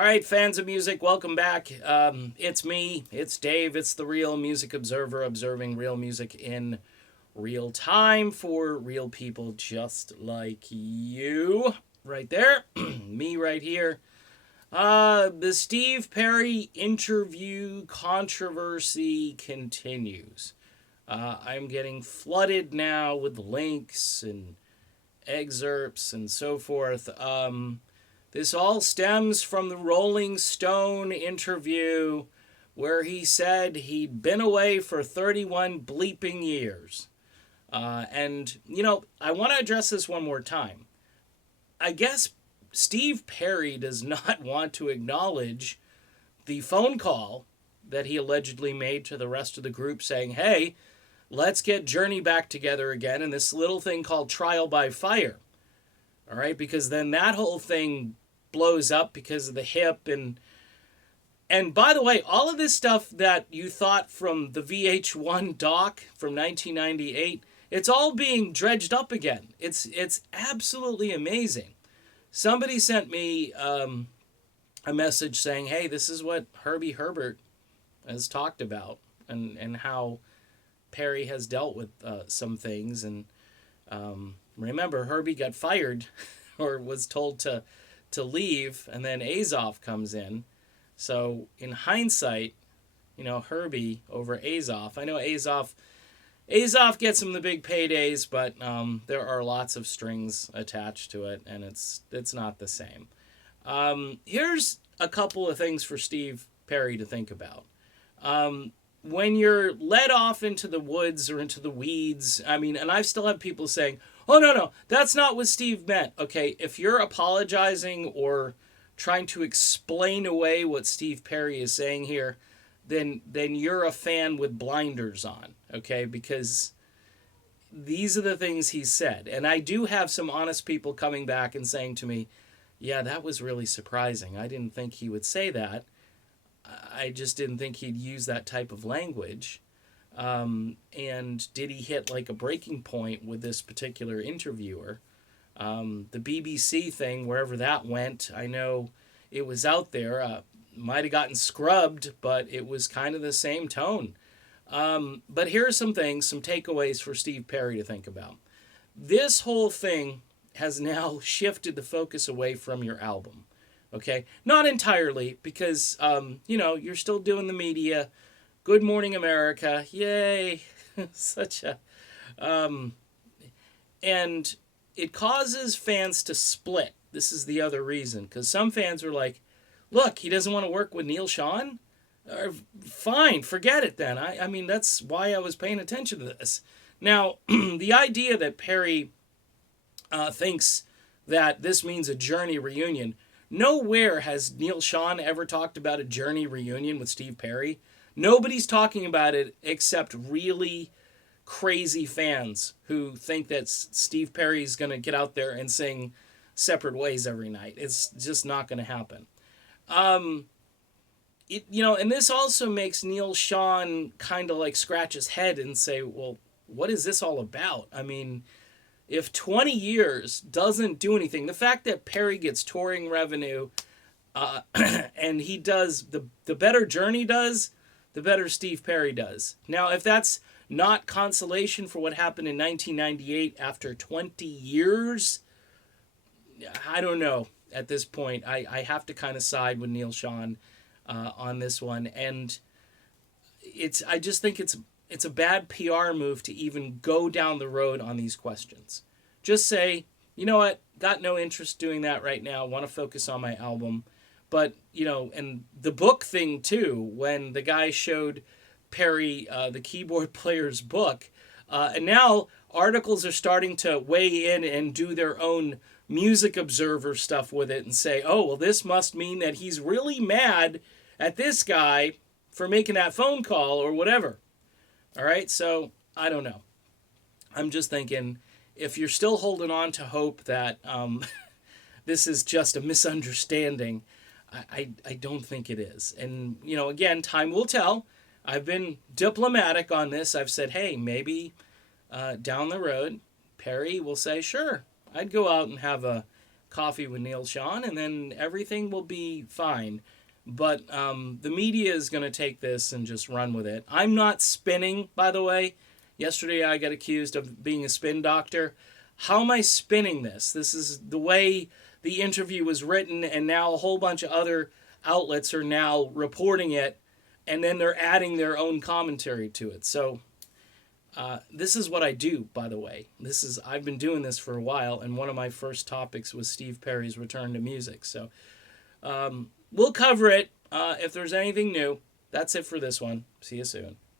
All right, fans of music, welcome back. It's me, it's Dave, it's the Real Music Observer, observing real music in real time for real people just like you. Right there, me right here. The Steve Perry interview controversy continues. I'm getting flooded now with links and excerpts and so forth. This all stems from the Rolling Stone interview where he said he'd been away for 31 bleeping years. I want to address this one more time. I guess Steve Perry does not want to acknowledge the phone call that he allegedly made to the rest of the group saying, hey, let's get Journey back together again in this little thing called Trial by Fire. All right, because then that whole thing blows up because of the hip and by the way, all of this stuff that you thought from the VH1 doc from 1998, it's all being dredged up again. It's absolutely amazing. Somebody sent me a message saying, "Hey, this is what Herbie Herbert has talked about and how Perry has dealt with some things." And remember, Herbie got fired or was told to leave, and then Azoff comes in. So in hindsight, Herbie over Azoff. I know Azoff gets him the big paydays, but there are lots of strings attached to it, and it's not the same. Here's a couple of things for Steve Perry to think about. When you're led off into the woods or into the weeds, and I still have people saying, oh, no, that's not what Steve meant. Okay, if you're apologizing or trying to explain away what Steve Perry is saying here, then you're a fan with blinders on, okay? Because these are the things he said. And I do have some honest people coming back and saying to me, yeah, that was really surprising. I didn't think he would say that. I just didn't think he'd use that type of language. And did he hit like a breaking point with this particular interviewer? The BBC thing, wherever that went, I know it was out there. Might have gotten scrubbed, but it was kind of the same tone. But here are some things, some takeaways for Steve Perry to think about. This whole thing has now shifted the focus away from your album. Okay? Not entirely, because, you're still doing the media. Good Morning America. Yay. Such a... and it causes fans to split. This is the other reason. Because some fans are like, look, he doesn't want to work with Neal Schon? Fine, forget it then. I mean, that's why I was paying attention to this. Now, the idea that Perry thinks that this means a Journey reunion, nowhere has Neal Schon ever talked about a Journey reunion with Steve Perry. Nobody's talking about it except really crazy fans who think that Steve Perry's going to get out there and sing Separate Ways every night. It's just not going to happen. And this also makes Neal Schon kind of like scratch his head and say, well, what is this all about? I mean, if 20 years doesn't do anything, the fact that Perry gets touring revenue and he does, the better Journey does, the better Steve Perry does. Now, if that's not consolation for what happened in 1998 after 20 years, I don't know. At this point, I have to kind of side with Neal Schon on this one, and I just think it's a bad PR move to even go down the road on these questions. Just say, you know what, got no interest doing that right now. Want to focus on my album. But, and the book thing too, when the guy showed Perry the keyboard player's book, and now articles are starting to weigh in and do their own Music Observer stuff with it and say, oh, well, this must mean that he's really mad at this guy for making that phone call or whatever. All right, so I don't know. I'm just thinking, if you're still holding on to hope that this is just a misunderstanding, I don't think it is. And, again, time will tell. I've been diplomatic on this. I've said, hey, maybe down the road, Perry will say, sure, I'd go out and have a Coffee with Neil Sean, and then everything will be fine. But the media is going to take this and just run with it. I'm not spinning, by the way. Yesterday I got accused of being a spin doctor. How am I spinning this? This is the way the interview was written, and now a whole bunch of other outlets are now reporting it, and then they're adding their own commentary to it. So this is what I do, by the way. I've been doing this for a while, and one of my first topics was Steve Perry's return to music. So we'll cover it if there's anything new. That's it for this one. See you soon.